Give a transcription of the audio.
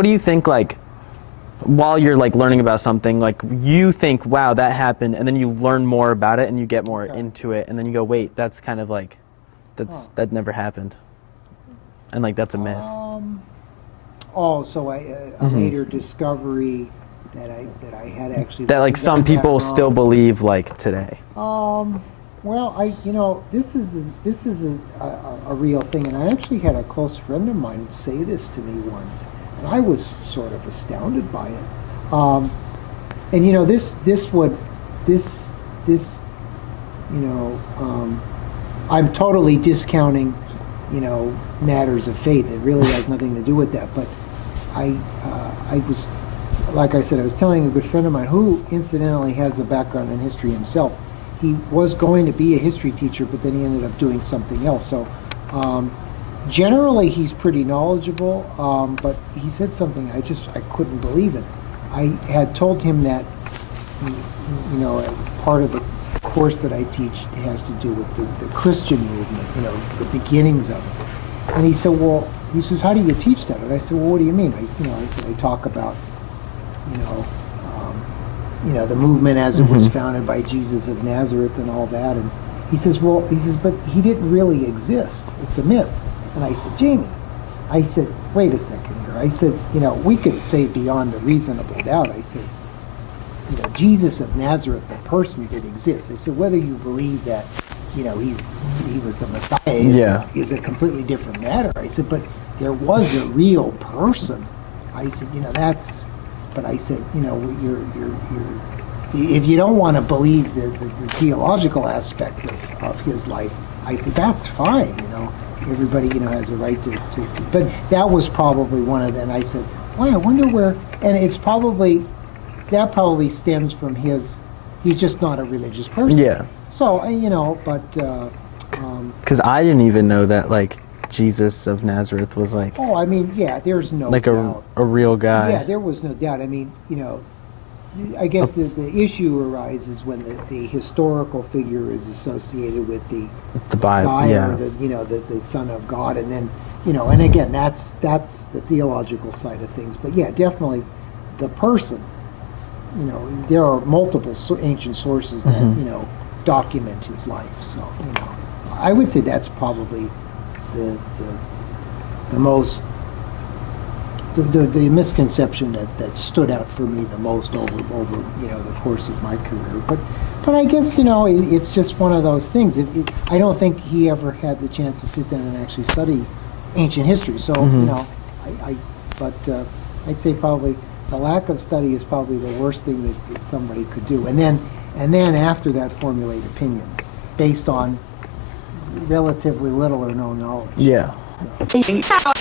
what do you think, like, while you're like learning about something, like you think, wow, that happened, and then you learn more about it and you get more into it, and then you go, wait, that's kind of like, that never happened, and like that's a myth. So a later discovery that I had actually that like some people still believe like today. Well, this is a real thing, and I actually had a close friend of mine say this to me once, and I was sort of astounded by it. And I'm totally discounting, matters of faith. It really has nothing to do with that. But I was, like I said, I was telling a good friend of mine who incidentally has a background in history himself. He was going to be a history teacher, but then he ended up doing something else. So generally he's pretty knowledgeable, but he said something I couldn't believe it. I had told him that, part of the course that I teach has to do with the Christian movement, the beginnings of it. And he said, he says, how do you teach that? And I said, well, what do you mean? I said, I talk about, the movement as it was founded by Jesus of Nazareth and all that. And he says, but he didn't really exist. It's a myth. And I said, Jamie, I said, wait a second here. I said, we could say beyond a reasonable doubt. I said, Jesus of Nazareth, the person, did exist. I said, whether you believe that, he was the Messiah is a completely different matter. I said, but there was a real person. I said, but I said, you're if you don't want to believe the theological aspect of his life, I said, that's fine, everybody, has a right to, but that was probably one of them. I said, I wonder where, and that probably stems from he's just not a religious person. Yeah. So, but... Because I didn't even know that, like, Jesus of Nazareth was like... Oh, I mean, yeah, there's no like doubt. a real guy. Yeah, there was no doubt. I mean, I guess the issue arises when the historical figure is associated with the Bible, Messiah, the Son of God, and then, and again, that's the theological side of things. But yeah, definitely the person, there are multiple ancient sources that, document his life. So, I would say that's probably the most the misconception that stood out for me the most over the course of my career. But I guess it's just one of those things. I don't think he ever had the chance to sit down and actually study ancient history. So I'd say probably the lack of study is probably the worst thing that somebody could do. And then after that, formulate opinions based on relatively little or no knowledge. Yeah. So.